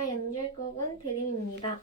제가 연주할 곡은 드림입니다.